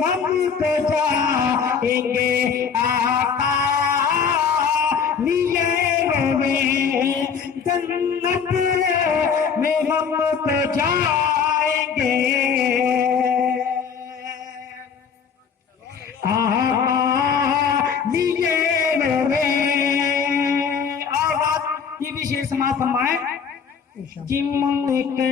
ہم تو جائیں گے آقا لیے ہوئے جنت میں ہم تو جائیں گے لیے ہوئے آواز یہ بھی شیر سماعت فرمائیں کہ من کے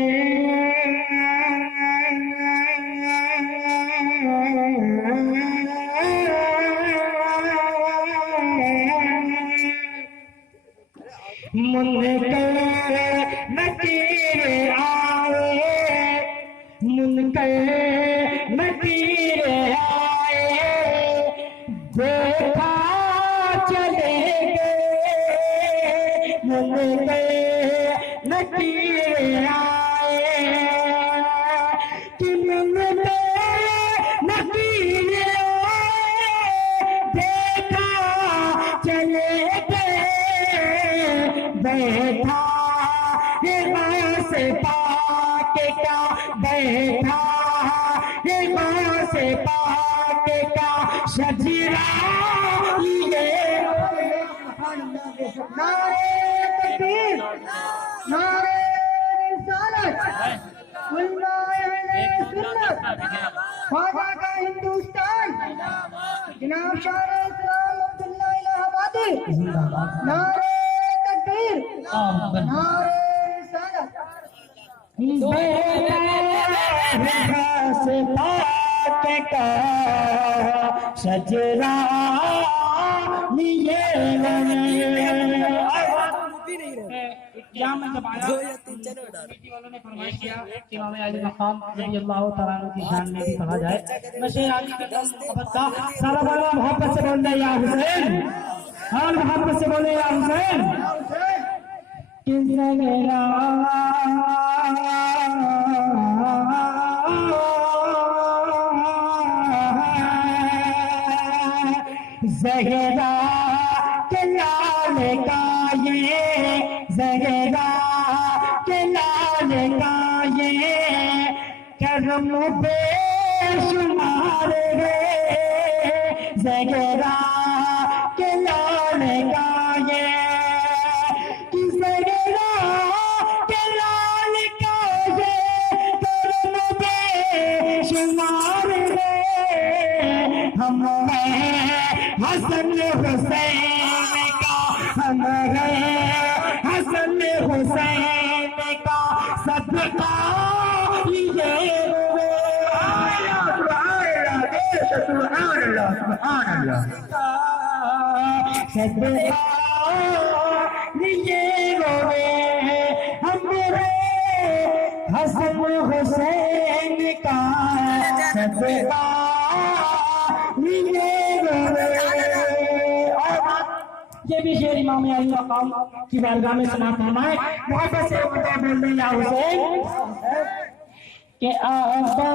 نکیر آئے منکر نکیر آئے دیکھا چلے گئے منکر نکیر آئے کہ منکر نکیر آئے دیکھا چلے گئے بیٹھا سے پاک کا بیٹھا سے پاک کا شجرا لیے نعرے تکبیر نعرے رسالت علماء اہل سنت خواجہ کا ہندوستان جناب شاہ اسلام عبداللہ الہ آبادی نعرے تکبیر نعرے رسالت سے پاک کا شجرا لیے قیام میں جب آیا کمیٹی والوں نے فرمائش کیا کہ امام علی مقام رضی اللہ تعالیٰ عنہ کی شان میں بھی پڑھا جائے نشے علی کے محبت کا سارا والا محبت سے بولنے یا حسین اور محبت سے بولے یا حسین کس میرا زہرا کے لال کا یہ زہرا کے لال کا یہ کرم بے شمار ہے زہرا کے لال کا یہ زہرا کے لال کا یہ کرم بے شمار ہے ہم حسن حسین کا ہم حسن حسین کا صدقہ لیے ہوئے سبحان اللہ سبحان اللہ صدقہ لیے ہوئے ہم حسن حسین کا صدقہ یہ بھی شعر امام علی مقام کی بارگاہ میں سماعت فرمائے محبت سے بولنے یا حسین کہ آبا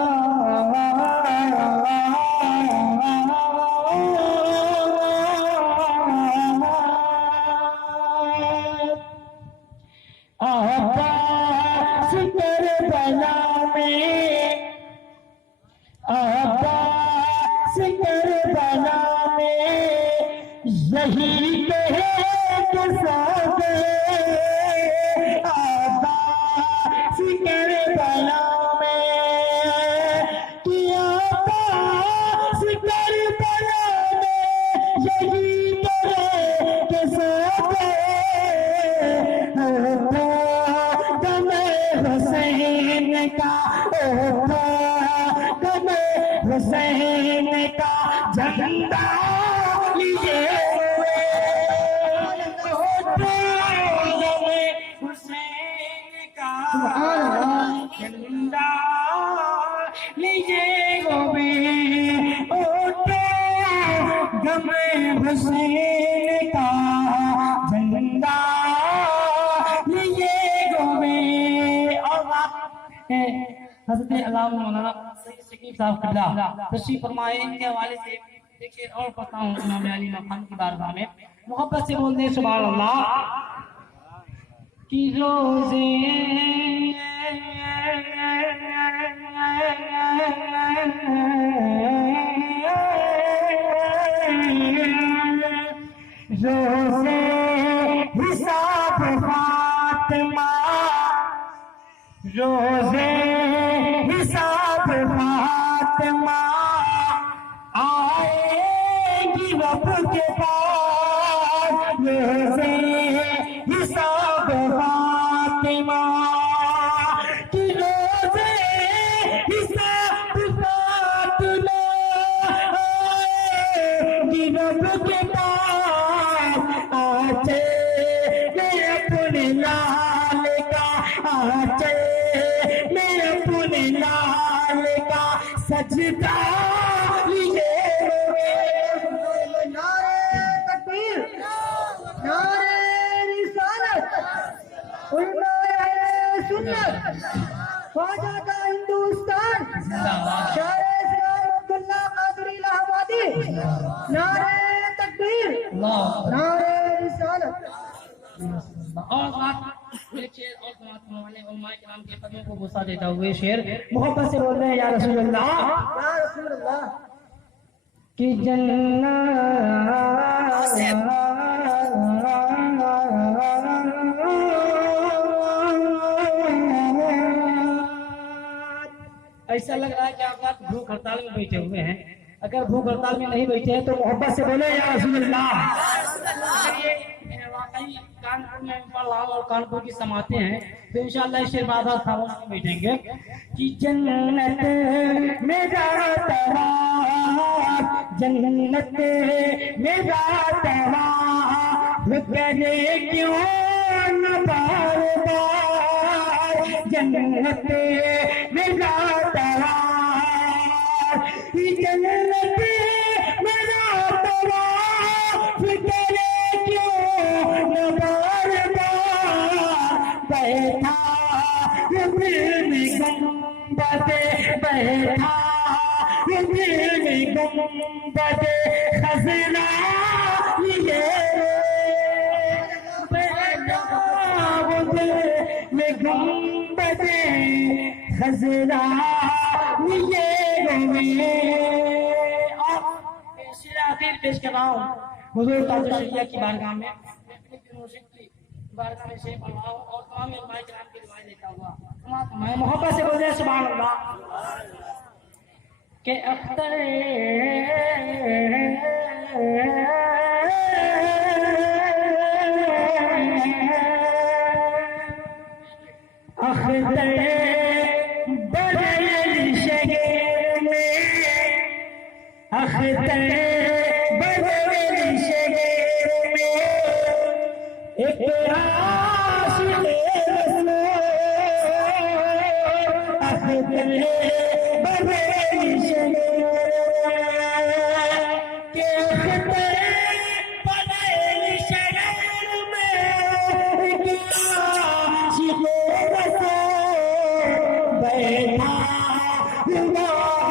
سکر بلا میں آبا سکر بلا میں یہی کہ سادے آبا سکر بلا میں کیا سکر بلا میں یہی کہ سادے دم حسین کا دم حسین کا جھنڈا لیے حسین کا جھنڈا لیے غم حسین کا جھنڈا لیے حضرت علامہ مولانا شکیب صاحب قبلہ تشریف فرمائے ان کے حوالے سے دیکھیے اور پڑھتا ہوں امام علی مقام کی بارگاہ میں محبت سے بول دیں سبحان اللہ کی روزے روزے حساب فاطمہ آئے گی رب کے پاس، روزے حساب فاطمہ کی، روزے حساب فاطمہ آئے گی رب کے پاس، آچے میں اپنے لال کا، آچے میں اپنے لال کا سجدہ لیے ہوئے۔ نعرہ تکبیر، نعرہ رسالت، علماء اہل سنت، خواجہ کا ہندوستان، شاعر اسلام عبداللہ قادری الہ آبادی، نعرہ تکبیر، نعرہ رسالت۔ اور ایک شعر اور سماعت فرمانے علماء کرام کے قدموں کو بوسہ دیتا ہوئے شعر محبت سے بول رہے ہیں، یا رسول اللہ، یا رسول اللہ، کہ جنت ایسا لگ رہا ہے کہ آپ بھوک ہڑتال میں بیٹھے ہوئے ہیں، اگر بھوک ہڑتال میں نہیں بیٹھے ہیں تو محبت سے بولے یا رسول اللہ۔ یہ واقعی کانپور میں پڑھ رہا ہوں اور کانپور کی سماعتیں ہیں، تو انشاءاللہ اس شعر بعد خاموش میں بیٹھیں گے کہ جنت میرا تواف، جنت میرا تواف کرے کیوں نہ بار بار، جنت میرا تواف، جنت میرا تواف کرے کیوں نہ بار بار، بیٹھا دل میں گنبد، بیٹھا دل میں گنبد خزرا لیے، بیٹھا دل میں گنبد خزرا لیے ہوئے۔ اور شعر آخر پیش کر رہا ہوں حضور تاج الشریعہ کی بارگاہ میں، بارگاہ میں شعر پڑھ رہا ہوں اور تمام علماء کرام کی دعائیں لیتا ہوا میں محبت سے بولے سبحان اللہ کہ اختر بدل شگیر میں، اختر بدل شگیر میں ایک عاشق رسول، اختر بدل شگیر کہ اختر بدل شگیر میں ایک عاشق رسول، بیٹھا ہوا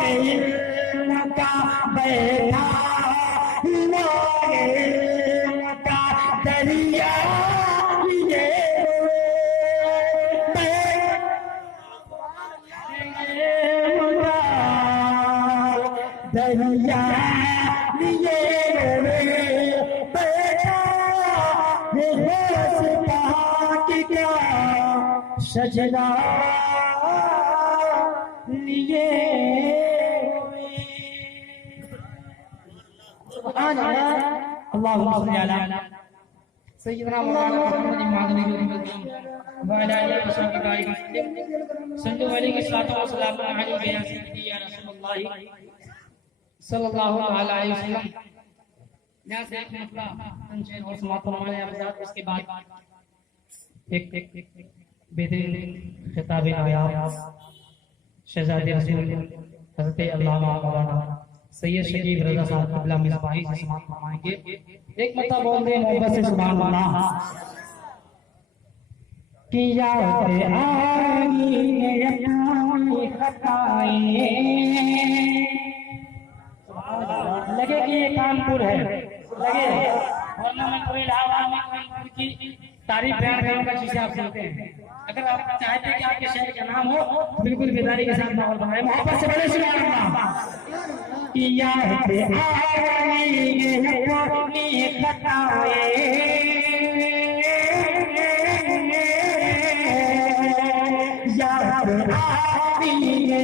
علم کا، بیٹھا ہوا علم کا دریا لیے دریا لیے بیٹھا کی کیا سجدہ لیے سبحان اللہ۔ اللهم صل على سيدنا مولانا محمد المعظم وعلى آله وصحبه وسلم، صلوا عليه الصلاة والسلام عليك يا سيدي يا رسول الله صلی اللہ علیہ وسلم۔ یہاں سے ایک مسئلہ انشیر اور سماعت فرمانے حضرات، اس کے بعد ایک بہترین خطاب نایاب شہزادے رسول حضرت علامہ مولانا سید شکیب رضا صاحب قبلہ مصباحی سے سماعت فرمائیں گے۔ ایک مرتبہ بول دیں محبت سے سبحان اللہ کہ یاد آئی اپنی خطائیں، لگے کہ یہ کانپور ہے، لگے ورنہ میں کوئی الہٰ میں کانپور کی تعریف بیان کروں گا جسے آپ سنتے ہیں۔ اگر آپ چاہتے ہیں کہ آپ کے شہر کا نام ہو، بالکل بیداری کے ساتھ ماحول بنائیں، محبت سے بڑے سبحان اللہ کہ یاد آئی اپنی خطائیں، یاد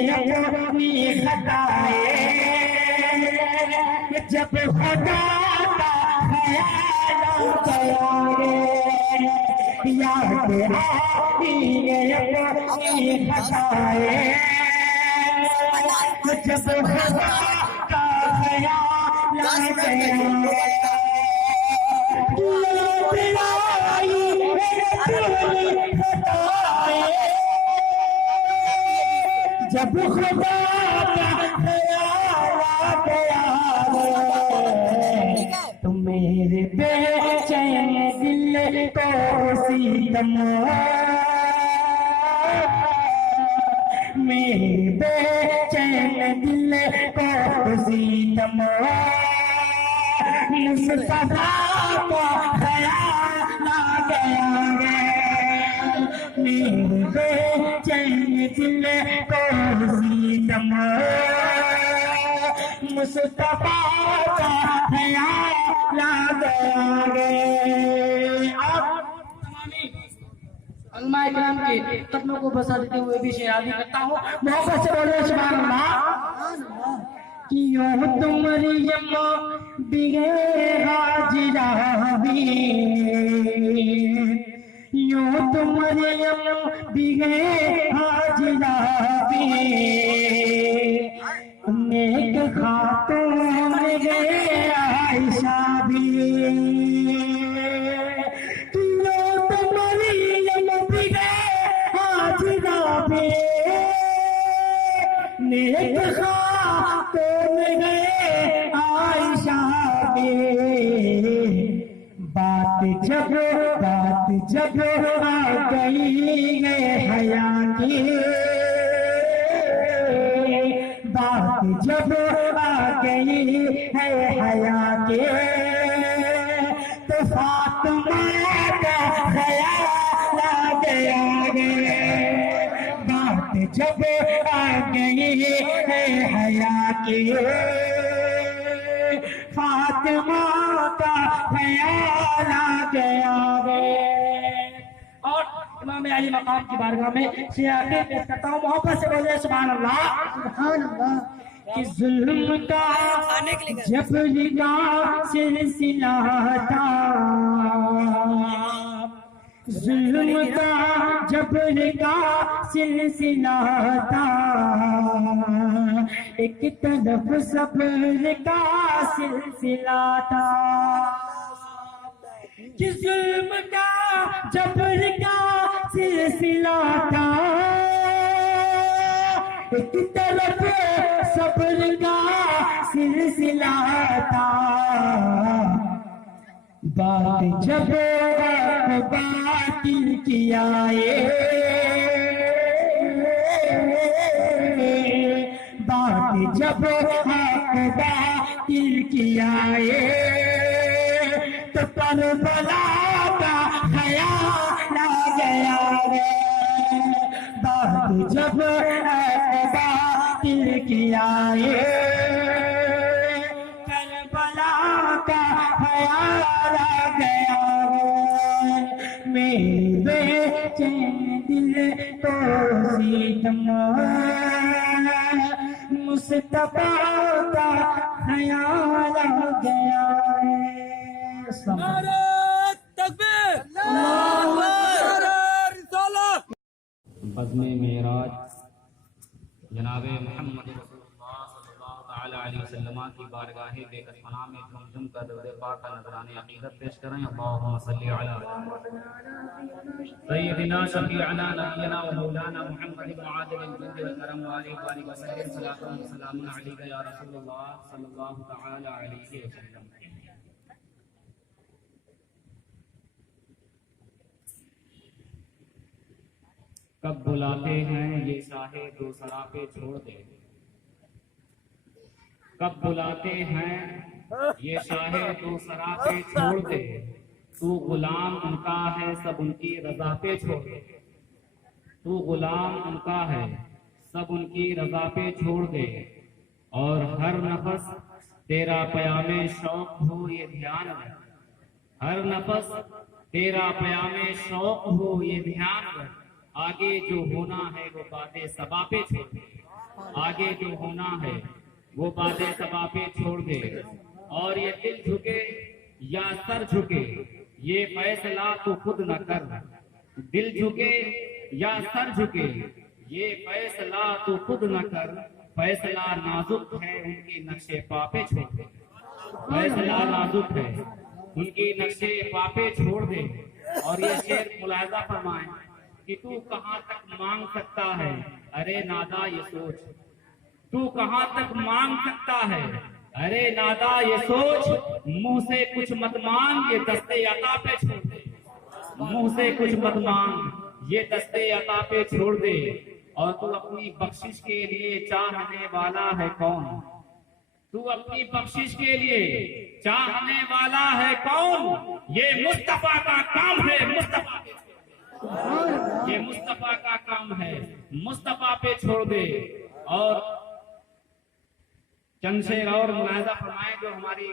اپنی خطائیں جب خدا کا خیال گیا یاد آئی اپنی خطائیں جب خدا کا خیال گیا جب خدا کا خیال آ گیا تو میرے بے چین دل کو سیتم میرے بے چین دل کو سیتم مصطفیٰ کا خیال آ گیا میرے بے چین دل کو سیتم مصطفیٰ کا خیال آ گیا علماء کرام کے قدموں کو بسا دیتے ہوئے بھی شعراضی کرتا ہوں محبت سے بولے سبحان اللہ کہ یوں تو مریم بگے حاجرہ بھی یوں تو مریم بگے حاجرہ بھی نیک خاتون گے عائشہ بھی یوں تو مریم بگے حاجرہ بھی نیک خاتون گے عائشہ بھی بات جب آ گئی ہے حیا کی بات جب آ گئی ہے حیا کی تو فاطمہ کا خیال آ گیا بات جب آ گئی ہے حیا کی فاطمہ کا خیال آ گیا اور امام علی مقام کی بارگاہ میں سیاقیں پیش کرتا ہوں محبت سے بولے سبحان اللہ سبحان اللہ کہ ظلم کا جبر کا سلسلہ تھا ظلم کا جبر کا سلسلہ تھا ایک طرف صبر کا سلسلہ تھا کہ ظلم کا جبر کا سلسلہ تھا ایک طرف صبر کا سلسلہ تھا بات جب باطل کی آئے بات جب حق باطل کی آئے تو کربلا کا خیال آ گیا بات جب حق باطل کی آئے کربلا کا خیال آ گیا میرے چین دل کو سیتم مصطفیٰ کا خیال آ گیا نعرہ تکبیر نعرہ رسالت بزم معراج جناب محمد رسول اللہ صلی اللہ تعالی علیہ وسلم کی بارگاہ بے کس پناہ میں جم کر درود پاک کا نذرانہ عقیدت پیش کریں اللہم صلی علی سیدنا شفیعنا نبینا و مولانا محمد معادل الجند والکرم وآلہ وآلہ وسلم صلاۃ و سلام علیک یا رسول اللہ صلی اللہ تعالی علیہ وسلم کب بلاتے ہیں یہ شاہ دو سراپے چھوڑ دے کب بلاتے ہیں یہ شاہ دو سراپے چھوڑ دے تو غلام ان کا ہے سب ان کی رضا پہ چھوڑ دے تو غلام ان کا ہے سب ان کی رضا پہ چھوڑ دے اور ہر نفس تیرا پیام شوق ہو یہ دھیان رکھ ہر نفس تیرا پیام شوق ہو یہ دھیان رکھ آگے جو ہونا ہے وہ باتیں سبا پہ چھوڑ آگے جو ہونا ہے وہ باتیں سبا پہ چھوڑ دے، اور یہ دل جھکے یا سر جھکے یہ فیصلہ تو خود نہ کر، دل جھکے یا سر جھکے یہ فیصلہ تو خود نہ کر، فیصلہ نازک ہے ان کے نقشے پا پہ چھوڑ دے، فیصلہ نازک ہے ان کے نقشے پا پہ چھوڑ دے۔ اور یہ شعر ملاحظہ فرمائیں کہ تو کہاں تک مانگ سکتا ہے، ارے نادا یہ سوچ، تو کہاں تک مانگ سکتا ہے، ارے نادا یہ سوچ، منہ سے کچھ مت مانگ یہ دستے عطا پہ چھوڑ دے، منہ سے کچھ مت مانگ یہ دستے عطا پہ چھوڑ دے۔ اور تو اپنی بخشش کے لیے چاہنے والا ہے کون، تو اپنی بخشش کے لیے چاہنے والا ہے کون، یہ مصطفیٰ کا کام ہے، مصطفیٰ یہ مصطفیٰ کا کام ہے، مصطفیٰ پہ چھوڑ دے۔ اور چند شعر اور ملاحظہ فرمائیں جو ہماری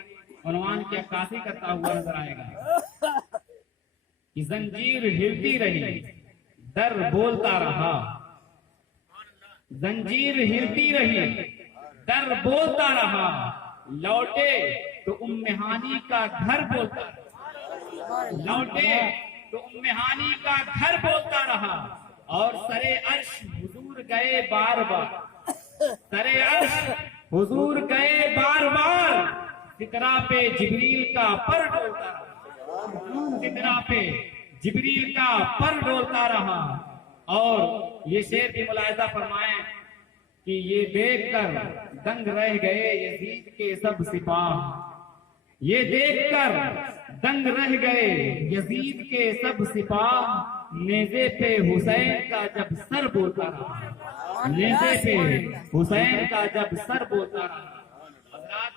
عنوان کی عکاسی کرتا ہوا نظر آئے گا کہ زنجیر ہلتی رہی در بولتا رہا، زنجیر ہلتی رہی در بولتا رہا، لوٹے تو ہانی کا گھر بولتا رہا، لوٹے تو ہانی کا گھر بولتا رہا، اور سرے عرش حضور گئے بار بار، سرے عرش حضور گئے بار بار، سترہ پہ جبریل کا پر ڈولتا رہا، سترہ پہ جبریل کا پر ڈولتا رہا۔ اور یہ شعر بھی ملاحظہ فرمائیں کہ یہ دیکھ کر دنگ رہ گئے یزید کے سب سپاہ، یہ دیکھ کر دنگ رہ گئے یزید کے سب سپاہ، نیزے پہ حسین کا جب سر بولتا رہا، نیزے پہ حسین کا جب سر بولتا رہا۔ حضرات،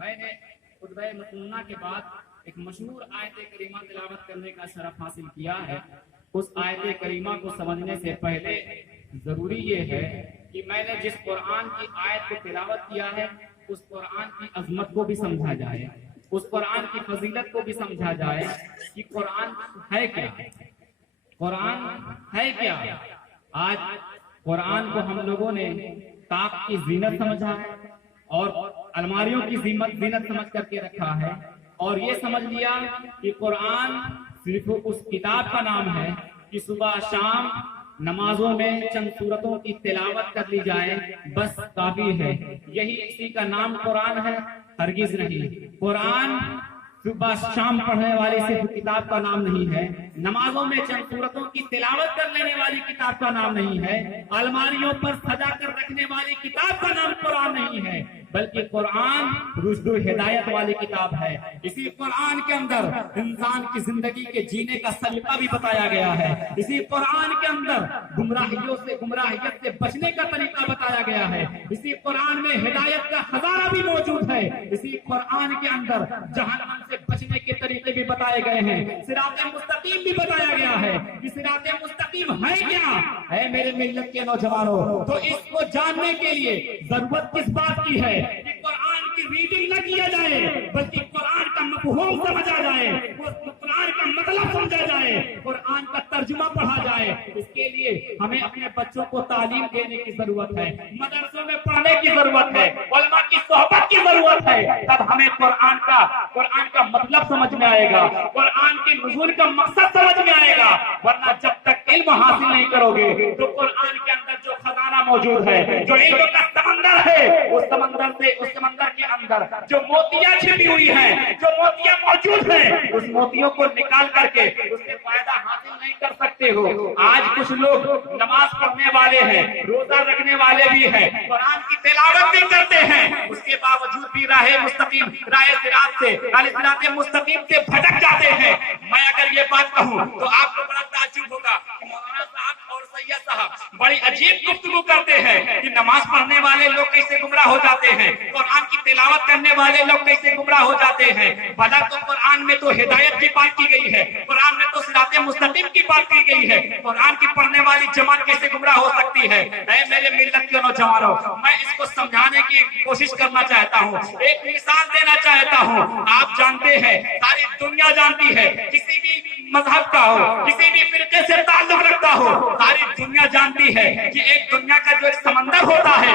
میں نے خطبہ مسنونہ کے بعد ایک مشہور آیت کریمہ تلاوت کرنے کا شرف حاصل کیا ہے۔ اس آیت کریمہ کو سمجھنے سے پہلے ضروری یہ ہے کہ میں نے جس قرآن کی آیت کو تلاوت کیا ہے اس قرآن کی عظمت کو بھی سمجھا جائے، اس قرآن کی فضیلت کو بھی سمجھا جائے کہ قرآن ہے کیا، قرآن ہے کیا۔ آج قرآن کو ہم لوگوں نے طاق کی زینت سمجھا ہے اور الماریوں کی زینت سمجھ کر کے رکھا ہے، اور یہ سمجھ لیا کہ قرآن صرف اس کتاب کا نام ہے کہ صبح شام نمازوں میں چند سورتوں کی تلاوت کر لی جائے بس کافی ہے، یہی اسی کا نام قرآن ہے؟ ہرگز نہیں۔ قرآن صبح شام پڑھنے والی صرف کتاب کا نام نہیں ہے، نمازوں میں چند سورتوں کی تلاوت کر لینے والی کتاب کا نام نہیں ہے، الماریوں پر سجا کر رکھنے والی کتاب کا نام قرآن نہیں ہے، بلکہ قرآن رشد و ہدایت والی کتاب ہے۔ اسی قرآن کے اندر انسان کی زندگی کے جینے کا سلیقہ بھی بتایا گیا ہے، اسی قرآن کے اندر گمراہیت سے بچنے کا طریقہ بتایا گیا ہے، اسی قرآن میں ہدایت کا خزانہ بھی موجود ہے، اسی قرآن کے اندر جہنم سے بچنے کے طریقے بھی بتائے گئے ہیں، صراط مستقیم بھی بتایا گیا ہے۔ کہ صراط مستقیم ہے کیا ہے میرے ملت کے نوجوانوں؟ تو اس کو جاننے کے لیے ضرورت کس بات کی ہے کہ قرآن کی ریڈنگ نہ کیا جائے بلکہ قرآن کا مفہوم سمجھا جائے، قرآن کا مطلب سمجھا جائے، قرآن کا ترجمہ پڑھا جائے۔ اس کے لیے ہمیں اپنے بچوں کو تعلیم دینے کی ضرورت ہے، مدرسوں میں پڑھنے کی ضرورت ہے، علماء کی صحبت کی ضرورت ہے، تب ہمیں قرآن کا مطلب سمجھ میں آئے گا، قرآن کے نزول کا مقصد سمجھ میں آئے گا۔ ورنہ جب تک علم حاصل نہیں کرو گے تو قرآن کے اندر جو خزانہ موجود ہے، جو علم کا سمندر ہے، اس سمندر کے اندر جو موتیاں چھپی ہوئی ہیں، جو موتیاں موجود ہیں، اس موتیوں کو نکال کر کے اس سے فائدہ حاصل نہیں کر سکتے ہو۔ آج کچھ لوگ نماز پڑھنے والے ہیں، روزہ رکھنے والے بھی ہیں، قرآن کی تلاوت بھی کرتے ہیں، اس کے باوجود بھی راہ صراط مستقیم سے بھٹک جاتے ہیں۔ میں اگر یہ بات کہوں تو آپ کو بڑا تعجب ہوگا کہ مولانا صاحب اور سید صاحب بڑی عجیب گفتگو کرتے ہیں کہ نماز پڑھنے والے لوگ کیسے گمراہ ہو جاتے ہیں، قرآن کی تلاوت کرنے والے لوگ کیسے گمراہ ہو جاتے ہیں۔ بھلا تو قرآن میں تو ہدایت کی بات کی گئی ہے، قرآن میں تو صراط مستقیم کی بات کی گئی ہے، قرآن کی پڑھنے والی جماعت کیسے گمراہ ہو سکتی ہے؟ اے میرے ملت کے نوجوانوں، میں اس کو سمجھانے کی کوشش کرنا چاہتا ہوں، ایک مثال دینا چاہتا ہوں۔ آپ جانتے ہیں، ساری دنیا جانتی ہے، کسی بھی مذہب کا ہو، کسی بھی فرقے سے تعلق رکھتا ہو، ساری دنیا جانتی ہے کہ ایک دنیا کا جو ایک سمندر ہوتا ہے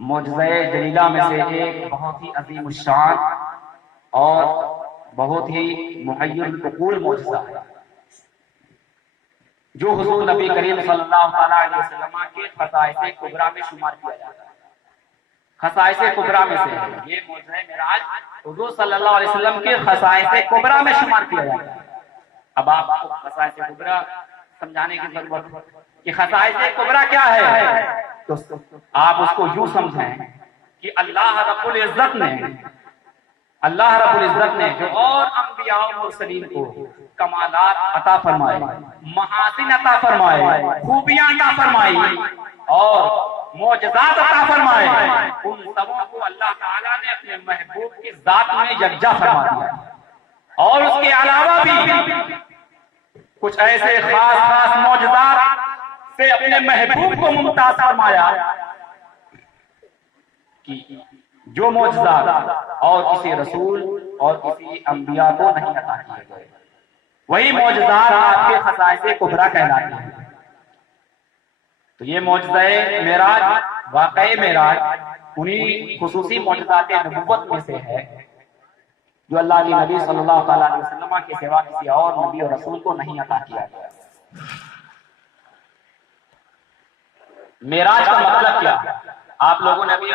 معجزہ جلیلہ میں سے ایک بہت ہی عظیم الشان اور بہت ہی محیر العقول معجزہ ہے، جو حضور نبی کریم صلی اللہ علیہ وسلم کے خصائص کبریٰ میں شمار کیا جاتا ہے۔ خصائص کبریٰ میں سے ہے یہ معجزہ معراج، حضور صلی اللہ علیہ وسلم کے خصائص کبریٰ میں شمار کیا جاتا ہے۔ اب آپ کو خصائص کبریٰ سمجھانے کی ضرورت ہے کہ خصائص کبریٰ کیا ہے، تو آپ اس کو یوں سمجھیں کہ اللہ رب العزت نے جو اور انبیاء و مرسلین کو کمالات عطا فرمائے، محاسن عطا فرمائے، خوبیاں عطا فرمائی اور معجزات عطا فرمائے، ان سبوں کو اللہ تعالیٰ نے اپنے محبوب کی ذات میں یکجا فرما دیا، اور اس کے علاوہ بھی کچھ ایسے خاص معجزات سے اپنے محبوب کو ممتاز فرمایا کہ جو معجزات اور کسی رسول اور کسی انبیاء کو نہیں عطا کیے گئے، وہی معجزات آپ کے خصائص کبریٰ کہلاتے ہیں۔ تو یہ معجزہ معراج، واقعہ معراج انہی خصوصی معجزات نبوت میں سے ہے جو اللہ کے نبی صلی اللہ علیہ وسلم کے سوا کسی اور نبی اور رسول کو نہیں عطا کیا گیا۔ معراج کا مطلب کیا؟ آپ لوگوں نے ابھی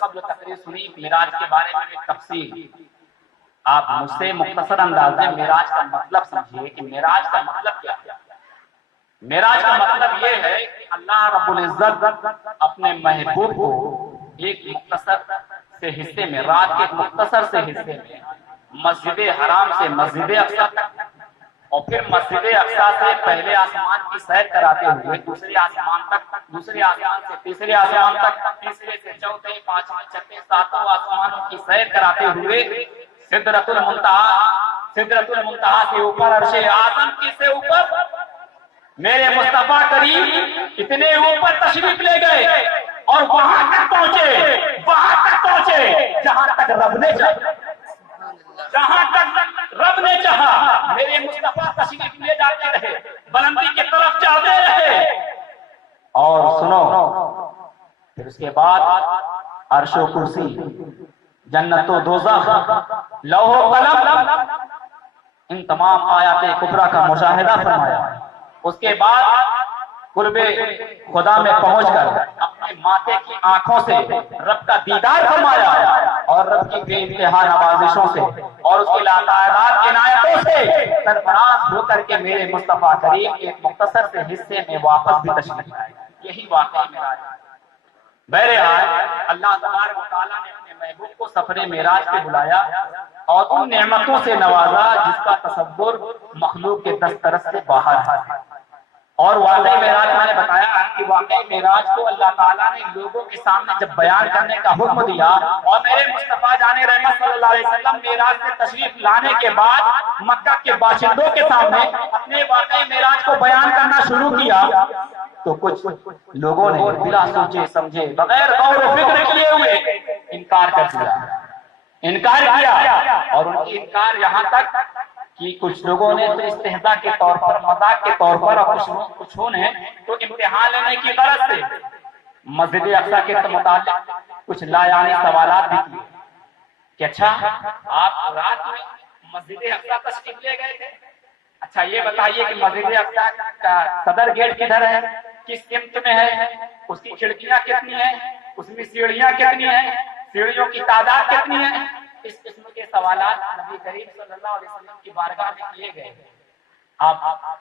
قبل تقریر سنی معراج کے بارے میں ایک تفصیل، آپ مجھ سے مختصر انداز میں معراج کا مطلب سمجھیے کہ معراج کا مطلب کیا ہے۔ معراج کا مطلب یہ ہے کہ اللہ رب العزت اپنے محبوب کو ایک مختصر سے حصے میں، رات کے ایک مختصر سے حصے میں، مسجد حرام سے مسجد اقصی تک اور پھر مسجد اقصی سے پہلے آسمان کی سیر کراتے ہوئے دوسرے آسمان تک، دوسرے آسمان سے تیسرے آسمان تک، تیسرے سے چوتھے، پانچویں، چھٹے، ساتوں آسمانوں کی سیر کراتے ہوئے سدرۃ المنتہا سے اوپر، عرش اعظم کی سے اوپر میرے مصطفیٰ کریم اتنے اوپر تشریف لے گئے اور وہاں تک پہنچے جہاں تک رب نے چاہا، جہاں تک رب نے چاہا میرے مصطفیٰ تشریف لے جاتے رہے، بلندی کی طرف چاہتے رہے۔ اور سنو، پھر اس کے بعد عرش و کرسی، جنت و دوزخ، لوح و قلم، ان تمام آیات کبریٰ کا مشاہدہ فرمایا۔ اس کے بعد قرب خدا میں پہنچ کر اپنے ماتے کی آنکھوں سے رب کا دیدار فرمایا اور رب کی بے انتہا نوازشوں سے اور اس کی لاتعداد عنایتوں سے سرفراز ہو کر کے میرے مصطفیٰ کریم ایک مختصر سے حصے میں واپس بھی تشریف لائے۔ یہی واقعہ معراج ہے۔ بہرحال اللہ تبارک و تعالیٰ نے اپنے محبوب کو سفر معراج پہ بلایا اور ان نعمتوں سے نوازا جس کا تصور مخلوق کے دسترس سے باہر ہے۔ اور واقعہ معراج میں نے بتایا کہ واقعہ معراج کو اللہ تعالیٰ نے لوگوں کے سامنے جب بیان کرنے کا حکم دیا اور میرے مصطفیٰ جان رحمت صلی اللہ علیہ وسلم معراج سے تشریف لانے کے بعد مکہ کے باشندوں کے سامنے اپنے واقعہ معراج کو بیان کرنا شروع کیا تو کچھ لوگوں نے بلا سوچے سمجھے بغیر غور و فکر کیے ہوئے انکار کر دیا، انکار کیا، اور ان کی انکار یہاں تک کہ کچھ لوگوں نے تو استہزاء کے طور پر، مذاق کے طور پر، اور کچھوں نے تو امتحان لینے کی غرض سے مسجد اقصی کے متعلق کچھ لا یعنی سوالات بھی کیے کہ اچھا آپ رات میں مسجد اقصی تشریف لے گئے تھے، اچھا یہ بتائیے کہ مسجد اقصی کا صدر گیٹ کدھر ہے، کس سمت میں ہے، اس کی کھڑکیاں کتنی ہیں، اس میں سیڑھیاں کتنی ہیں، سیڑھیوں کی تعداد کتنی ہے، اس قسم کے سوالات نبی کریم صلی اللہ علیہ وسلم کی بارگاہ میں کیے گئے۔ آپ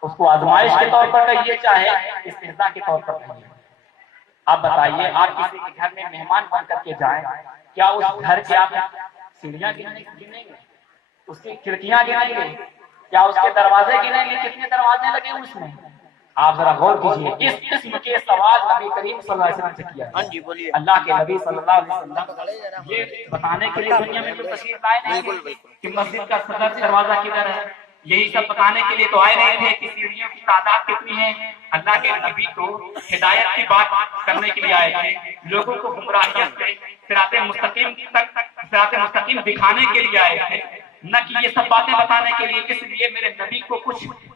اس کو آزمائش کے طور پر کہیے چاہے استہزاء کے طور پر کہیے۔ آپ بتائیے آپ کسی کے گھر میں مہمان بن کر کے جائیں، کیا اس گھر کے آپ سیڑھیاں گنیں گے، اس کی کھڑکیاں گنیں گے، کیا اس کے دروازے گنیں گے، کتنے دروازے لگے ہوئے اس میں؟ آپ ذرا غور کیجیے، اس قسم کے سوال نبی کریم صلی اللہ علیہ وسلم سے کیا۔ اللہ کے نبی صلی اللہ علیہ وسلم یہ بتانے کے لیے دنیا میں کوئی تشریف لائے نہیں کہ مسجد کا صدر دروازہ کدھر ہے، یہی سب بتانے کے لیے تو آئے رہے تھے کہ سیڑھیوں کی تعداد کتنی ہے۔ اللہ کے نبی تو ہدایت کی بات کرنے کے لیے آئے تھے، لوگوں کو گمراہیت سے صراط مستقیم دکھانے کے لیے آئے تھے، نہ کہ یہ سب باتیں بتانے کے لیے۔ اس لیے میرے نبی کو کچھ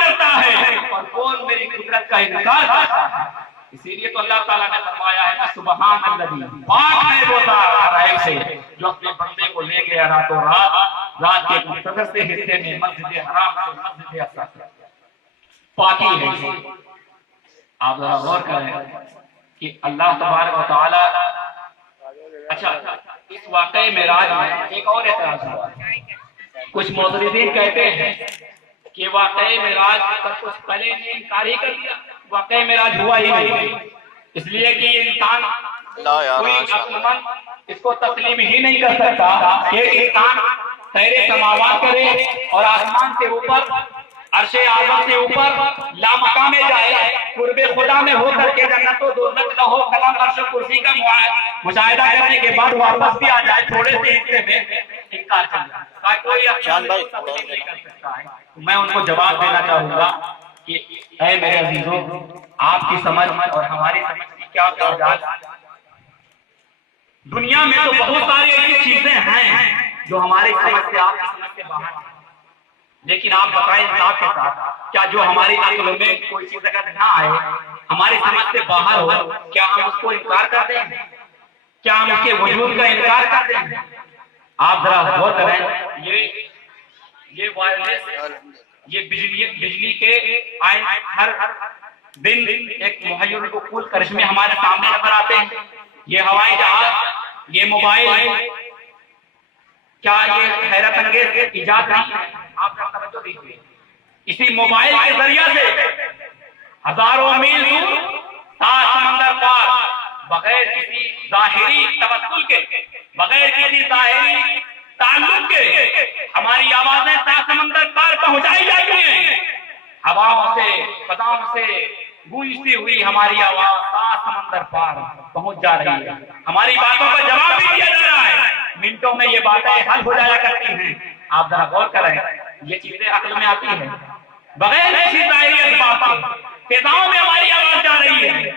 کرتا ہے اور کون میری قدرت کا انکار کرتا ہے. اسی لیے تو اللہ تعالیٰ نے فرمایا ہے نا سبحان اللہ، پاک ہے وہ ذات سے جو اپنے بندے کو لے گیا راتوں رات کے مختصر سے حصے میں مسجد حرام سے مسجد اقصی پاکی ہے. آپ ذرا غور کریں کہ اللہ تبارک و تعالیٰ. اچھا اس واقعے معراج میں ایک اور اعتراض ہوا. کچھ معترضین کہتے ہیں کہ واقعے معراج کا کچھ پہلے نے انکار ہی کر دیا، واقعے معراج ہوا ہی نہیں، اس لیے کہ انسان کوئی عقل مند اس کو تسلیم ہی نہیں کر سکتا کہ انسان سیر سماوات کرے اور آسمان سے اوپر عرش اعظم سے اوپر لامکان میں جائے، قرب خدا میں ہو کر کے جنت و دوزخ لوح و قلم عرش و کرسی کا مشاہدہ کرنے کے بعد واپس بھی آ جائے تھوڑے سے حصے میں انکار کر جائے، کوئی تسلیم نہیں کر سکتا ہے. میں ان کو جواب دینا چاہوں گا کہ اے میرے عزیزوں، آپ کی سمجھ اور ہماری سمجھ کی کیا تعداد. دنیا میں تو بہت ساری ایسی چیزیں ہیں جو ہماری سمجھ سے آپ کی سمجھ سے باہر ہیں، لیکن آپ بتائیں انصاف کے ساتھ کیا جو ہماری عقل میں کوئی چیز اگر نہ آئے، ہماری سمجھ سے باہر ہو، کیا ہم اس کو انکار کر دیں گے؟ کیا ہم اس کے وجود کا انکار کر دیں گے؟ آپ ذرا غور کریں، یہ وائرلیس، یہ بجلی کے ہر دن ایک محیر العقول کرشمے ہمارے سامنے نظر آتے ہیں. یہ ہوائی جہاز، یہ موبائل، کیا یہ حیرت انگیز ایجاد نہیں ہے؟ آپ کا توجہ دیجیے، اسی موبائل کے ذریعہ سے ہزاروں میل دور سات سمندر پار بغیر کسی ظاہری توسل کے، بغیر کسی ظاہری تعلق کے ہماری آوازیں سات سمندر پار پہنچائی جاتی ہیں. ہواؤں سے، فضاؤں سے گونجتی ہوئی ہماری آواز سات سمندر پار پہنچ جا رہی ہے. ہماری باتوں کا جواب بھی دیا جا رہا ہے، منٹوں میں یہ باتیں حل ہو جایا کرتی ہیں. آپ ذرا غور کریں، یہ چیزیں عقل میں آتی ہیں بغیر کسی ظاہری اسباب کے. فضاؤں میں ہماری آواز جا رہی ہے.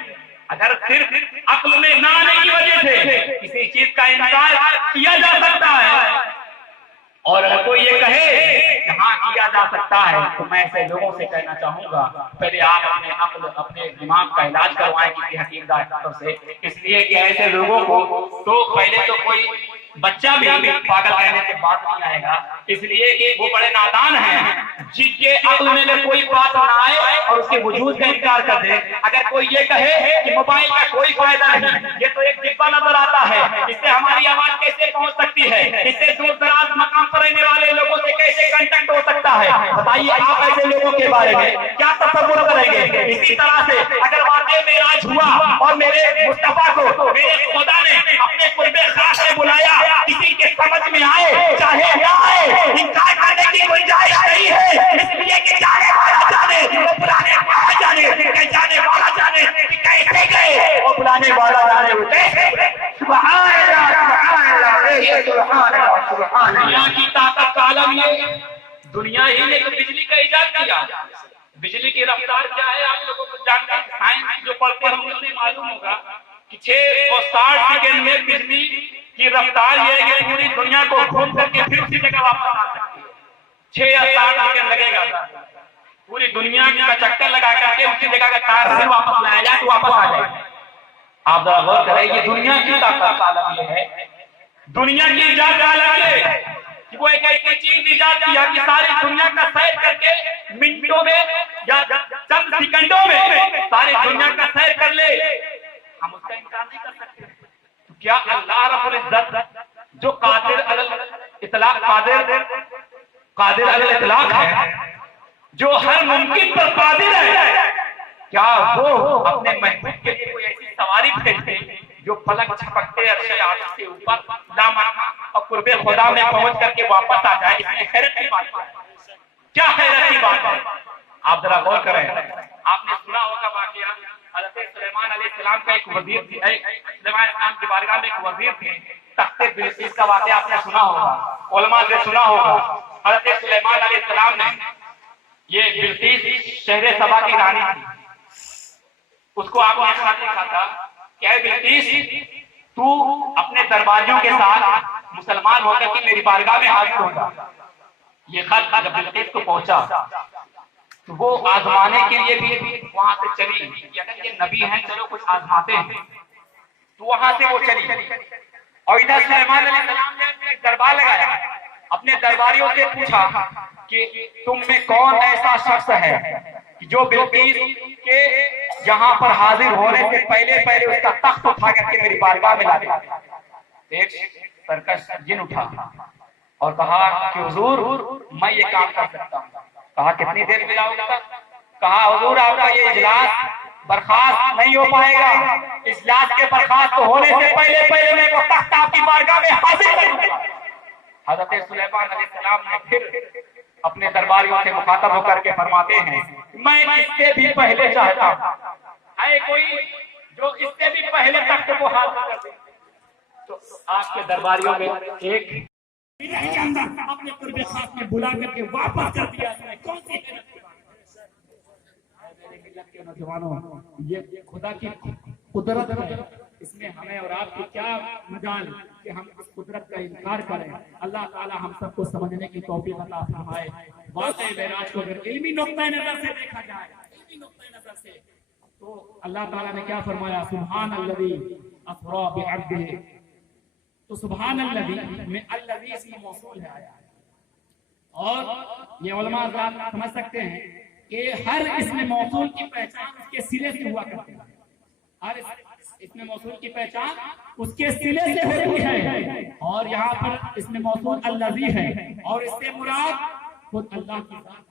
اگر صرف عقل میں نہ آنے کی وجہ سے کسی چیز کا انکار کیا جا سکتا ہے اور کوئی یہ کہے کہ ہاں کیا جا سکتا ہے، تو میں ایسے لوگوں سے کہنا چاہوں گا پہلے آپ اپنے عقل، اپنے دماغ کا علاج کروائیں کسی حکیم ڈاکٹر سے. اس لیے کہ ایسے لوگوں کو تو پہلے تو کوئی بچہ بھی پاگل کہنے سے بات نہیں آئے گا، اس لیے کہ وہ بڑے نادان ہیں جن کے عقل میں کوئی بات نہ آئے اور اس کے وجود کا انکار کر دے. اگر کوئی یہ کہے کہ موبائل کا کوئی فائدہ نہیں، یہ تو ایک ڈبہ نظر آتا ہے، اس سے ہماری آواز کیسے پہنچ سکتی ہے، اس سے دور دراز مقام پر رہنے والے لوگوں سے کیسے کنٹیکٹ ہو سکتا ہے، بتائیے آپ ایسے لوگوں کے بارے میں کیا تصور کریں گے؟ اسی طرح سے اگر واقعی معراج ہوا اور میرے مصطفیٰ کو میرے خدا نے اپنے قرب خاص میں بلایا، کسی کے سمجھ میں آئے چاہے نہ آئے، انکار کرنے کی گنجائش نہیں ہے. اس لیے کہ جانے والا جانے، وہ بلانے والا جانے، کہ جانے والا جانے کہ کیسے گئے، وہ بلانے والا جانے وہ کیسے گئے. سبحان اللہ، سبحان اللہ، سبحان اللہ، سبحان اللہ. دنیا کی طاقت کا عالم یہ دنیا ہی نے بجلی کا ایجاد کیا. بجلی کی رفتار کیا ہے آپ لوگوں کو جانتے ہیں؟ سائنس جو پڑھتے ہیں انہیں معلوم ہوگا کہ 660 سیکنڈ میں بجلی کی رفتار یہ ہے کہ پوری دنیا کو گھوم کر کے پھر اسی جگہ واپس آ سکتی ہے. 660 سیکنڈ لگے گا پوری دنیا کا چکر لگا کر کے اسی جگہ کا تار پھر واپس لایا جائے تو واپس آ جائے. آپ ذرا غور کریں، یہ دنیا کی طاقت کا عالم یہ ہے، دنیا کی ایجاد کا عالم یہ ہے کہ وہ ایک ایسی چیز ایجاد کیا کہ ساری دنیا کا سیر کر کے منٹوں میں یا چند سیکنڈوں میں ساری دنیا کا سیر کر لے. ہم اس کا انکار نہیں کر سکتے. کیا اللہ رب العزت جو قادر علی الاطلاق ہے، جو ہر ممکن پر قادر ہے، کیا وہ اپنے محبوب کے لیے کوئی ایسی سواری بھیجتے جو پلک جھپکتے عرش اعظم سے اوپر لامکان اور قرب خدا میں پہنچ کر کے واپس آ جائے؟ اس میں حیرت کی بات ہے. کیا حیرت کی بات ہے؟ آپ ذرا غور کریں. آپ نے سنا ہوگا واقعہ حضرت سلیمان علیہ السلام کا ایک وزیر تھے، سلیمان السلام کی بارگاہ میں ایک وزیر تھے، تخت بلقیس کا واقعہ آپ نے سنا ہوگا، علماء سے سنا ہوگا. حضرت سلیمان علیہ السلام نے، یہ بلقیس شہر سبا کی رانی تھی، اس کو آپ نے خط لکھا تھا کہ اے بلقیس، تو اپنے درباریوں کے ساتھ مسلمان ہو کر کے میری بارگاہ میں حاضر ہو جا۔ یہ خط جب بلقیس کو پہنچا تو وہ آزمانے کے لیے بھی وہاں سے چلی کہ اگر یہ نبی ہیں چلو کچھ آزماتے ہیں، تو وہاں سے وہ چلی۔ اور ادھر سلیمان علیہ السلام نے ایک دربار لگایا، اپنے درباریوں سے پوچھا کہ تم میں کون ایسا شخص ہے جو بلقیس کے یہاں پر حاضر ہونے سے پہلے اس کا تخت اٹھا کر کے میری بارگاہ میں لا دے۔ ایک سرکش جن اٹھا اور کہا کہ حضور میں یہ کام کر سکتا ہوں۔ کہا کتنی دیر میں لاؤ گا؟ کہا حضور آپ کا یہ اجلاس برخاست نہیں ہو پائے گا، اجلاس کے برخاست ہونے سے پہلے میں وہ تخت آپ کی بارگاہ میں حاضر کروں گا۔ حضرت سلیمان علیہ السلام نے پھر اپنے درباریوں سے مخاطب ہو کر کے فرماتے ہیں میں اس سے بھی پہلے چاہتا ہوں، اے کوئی جو اس سے بھی پہلے تخت کو حاصل کر دے۔ تو آپ کے درباریوں میں ایک کے اندر اپنے قرب خاص میں بلا کر کے واپس کر دیا۔ کون سی میرے ملت کے نوجوانوں، یہ خدا کی قدرت ہے، اس میں ہمیں اور آپ کو کیا مجال کہ ہم اس قدرت کا انکار کریں۔ اللہ تعالی ہم سب کو سمجھنے کی توفیق عطا فرمائے۔ واقعہ معراج کو اگر علمی نقطۂ نظر سے دیکھا جائے، علمی نقطۂ نظر سے، تو اللہ تعالیٰ نے کیا فرمایا؟ سبحان الذی اسری بعبدہ۔ تو سبحان الذی میں الذی اسم موصول ہے آیا، اور یہ علماء حضرات سمجھ سکتے ہیں کہ ہر اسم موصول کی پہچان اس کے سرے سے ہوا کرتی ہے۔ ہر اسم موصول کی پہچان اس کے سرے سے ہوتی ہے، اور یہاں پر اسم موصول الذی ہے اور اس سے مراد خود اللہ کی ذات۔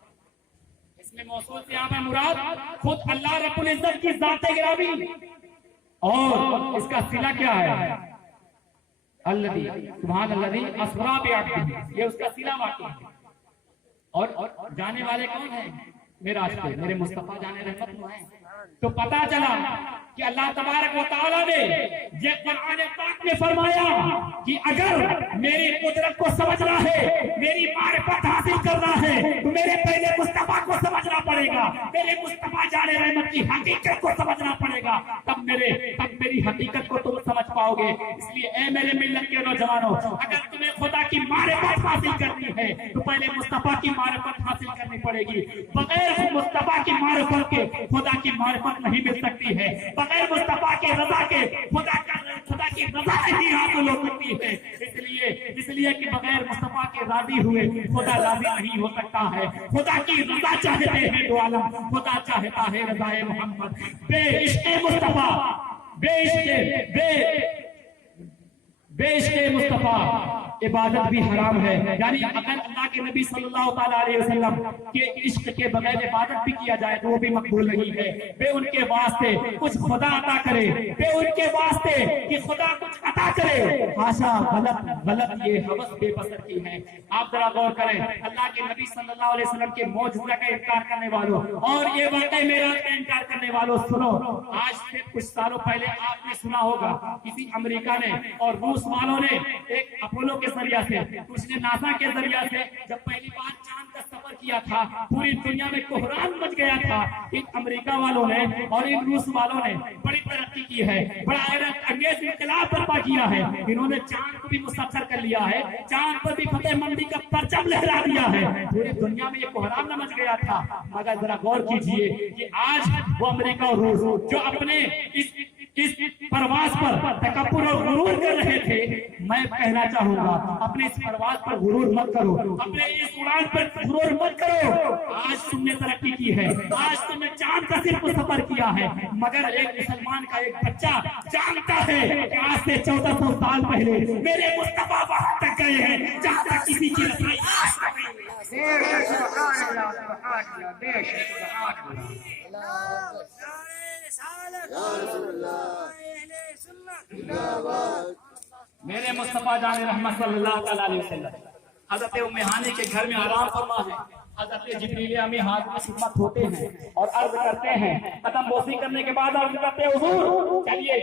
اسم موصول سے یہاں پر مراد خود اللہ رب العزت کی ذات گرامی، اور اس کا صلہ کیا ہے؟ الذی، سبحان الذی اسری بعبدہ، یہ اس کا صلہ واقع ہے۔ اور جانے والے کون ہیں؟ معراج پہ میرے مصطفیٰ جانے رحمت ہیں۔ تو پتا چلا کہ اللہ تبارک و تعالیٰ نے یہ قرآن پاک میں فرمایا کہ اگر میری قدرت کو سمجھنا ہے، میری معرفت حاصل کرنا ہے، تو میرے پہلے مصطفیٰ کو سمجھنا پڑے گا، میرے مصطفیٰ جان رحمت کی حقیقت کو سمجھنا پڑے گا، تب میری حقیقت کو تم سمجھ پاؤ گے۔ اس لیے اے میرے ملت کے نوجوانوں، اگر تمہیں خدا کی معرفت حاصل کرنی ہے تو پہلے مصطفیٰ کی معرفت حاصل کرنی پڑے گی۔ بغیر مصطفیٰ کی معرفت کے خدا کی معرفت نہیں مل سکتی ہے، بغیر مصطفیٰ کے رضا کے خدا کی رضا نہیں حاصل ہو سکتی ہے۔ اس لیے کہ بغیر مصطفیٰ کے راضی ہوئے خدا راضی نہیں ہو سکتا ہے۔ خدا کی رضا چاہتے ہیں دو عالم، خدا چاہتا ہے رضا محمد۔ بے عشق مصطفیٰ، بے عشق مصطفیٰ عبادت بھی حرام ہے۔ یعنی اگر اللہ کے نبی صلی اللہ تعالیٰ علیہ وسلم کے عشق کے بغیر عبادت بھی کیا جائے تو وہ بھی مقبول نہیں ہے۔ بے ان کے واسطے کچھ خدا عطا کرے، بے ان کے واسطے کہ خدا کچھ عطا کرے، ہاشا، غلط یہ ہوس بے بسر کی ہے۔ آپ ذرا غور کریں، اللہ کے نبی صلی اللہ علیہ وسلم کے معجزہ کا انکار کرنے والوں اور یہ واقعہ معراج کا انکار کرنے والوں، سنو، آج سے کچھ سالوں پہلے آپ نے سنا ہوگا کسی امریکہ نے اور روس والوں نے ایک اپولو کے ذریعہ سے، کچھ نے ناسا کے ذریعہ سے جب پہلی بار چاند کا سفر کیا تھا، پوری دنیا میں کوہرام مچ گیا تھا۔ ان امریکہ والوں نے اور ان روس والوں نے بڑی ترقی کی ہے، بڑا حیرت انگیز انقلاب برپا کیا ہے۔ انہوں نے چاند کو بھی مسخر کر لیا ہے، چاند پر بھی فتح مندی کا پرچم لہرا دیا ہے۔ پوری دنیا میں یہ کوہرام نہ مچ گیا تھا، مگر ذرا غور کیجئے کہ آج وہ امریکہ اور روس جو اپنے اس پرواز پر تکبر اور غرور کر رہے تھے، میں کہنا چاہوں گا اپنے اس پرواز پر غرور مت کرو، اپنے اس اڑان پر غرور مت کرو۔ آج تم نے ترقی کی ہے، آج تم نے چاند کا صرف سفر کیا ہے، مگر ایک مسلمان کا ایک بچہ جانتا ہے کہ آج سے 1400 سال پہلے میرے مصطفیٰ وہاں تک گئے ہیں جہاں تک کسی کی رسائی میرے مصطفیٰ جان رحمت صلی اللہ علیہ وسلم حضرت ام ہانی کے گھر میں آرام فرما ہے۔ حضرت جبریل امی حاضر خدمت ہوتے ہیں اور عرض کرتے ہیں، قدم بوسی کرنے کے بعد عرض کرتے ہیں حضور چلیے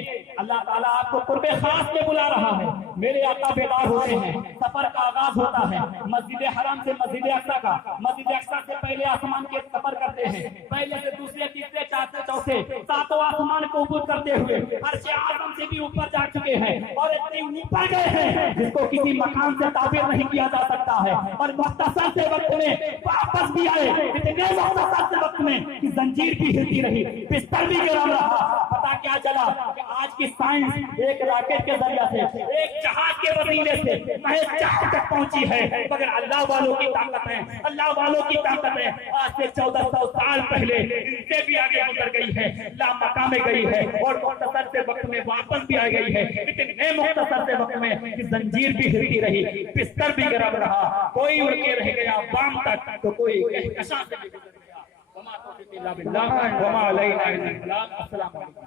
اللہ تعالیٰ آپ کو قرب خاص میں بلا رہا ہے۔ میرے آقا بیدار ہوتے ہیں، سفر کا آغاز ہوتا ہے مسجد حرم سے مسجد اقصیٰ کا۔ مسجد اقصیٰ سے پہلے آسمان کے سفر کرتے ہیں، پہلے سے دوسرے تیسرے چوتھے چوتھے ساتوں آسمان کو اوپر کرتے ہوئے عرش اعظم سے بھی اوپر جا چکے ہیں اور اتنے اوپر گئے ہیں جس کو کسی مکان سے تعبیر نہیں کیا جا سکتا ہے، اور مختصر سے وقت میں واپس بھی آئے، اتنے مختصر سے وقت میں کہ زنجیر بھی ہلتی رہی، بستر بھی گرم رہا۔ پتا کیا چلا کہ آج کی سائنس ایک راکٹ کے ذریعے سے، ایک جہاز کے وسیلے سے محض چاند تک پہنچی ہے، مگر اللہ والوں کی طاقت ہے، اللہ والوں کی طاقت ہے آج سے 1400 سال پہلے ان سے بھی آگے گزر گئی ہے، لامکاں میں گئی ہے اور مختصر سے وقت میں واپس بھی آ گئی ہے، اتنے مختصر سے وقت میں کہ زنجیر بھی ہلتی رہی، بستر بھی گرم رہا، کوئی اڑ کے رہ گیا بام تک تو کوئی کہکشاں سے بھی گزر گیا۔ وما توفیقی الا باللہ وما علینا الا البلاغ۔ السلام علیکم۔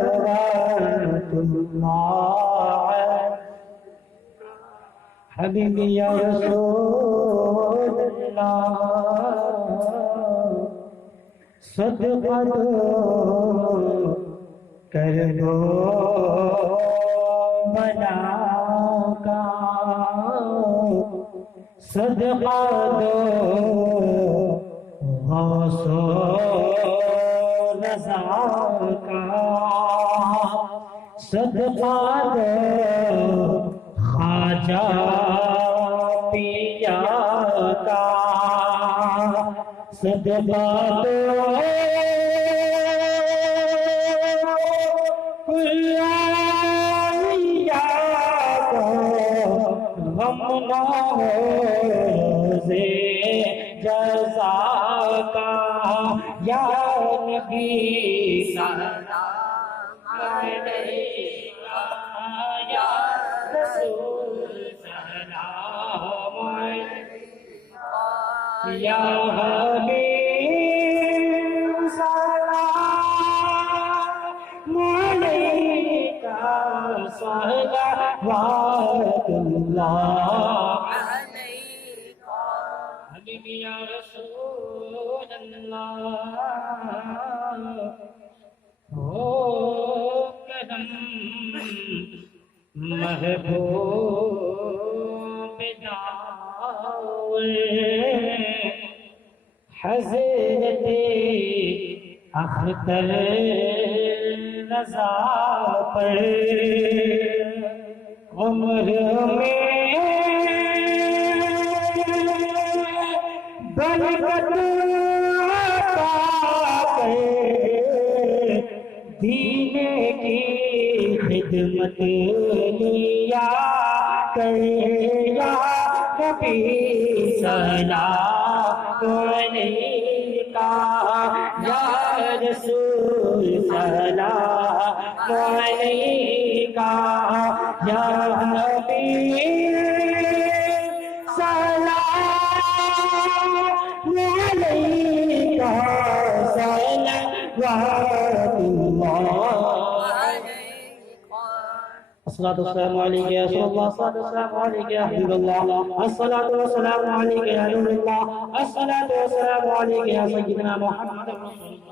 صلوات اللہ حبیبی یا رسول اللہ، صدقہ دو کر دو بنا کا، صدقہ دو غوث رضا کا، صدقہ دو خواجہ پیا کا، صدقہ دو کل انبیاء کو، غم نہ ہو روزے جزا کا، یا نبی سلام علیکہ، یا رسول سلام علیکہ، یا حبیب سلام علیکہ، صلوات اللہ علیکہ، حبیبی یا رسول اللہ، ہو کرم محبوب داوے، حضرت اختر رضا پر عمر میں برکت عطا کر، دین کی خدمت لیا کر، یا نبی سلام علیکہ، یا رسول سلام علیکہ، یا حبیب سلام علیکہ، صلوات اللہ الصلاة والسلام عليك يا رسول الله، الصلاة والسلام عليك يا حبيب الله، الصلاة والسلام عليك يا نور الله، الصلاة والسلام عليك يا سيدنا محمد رسول الله۔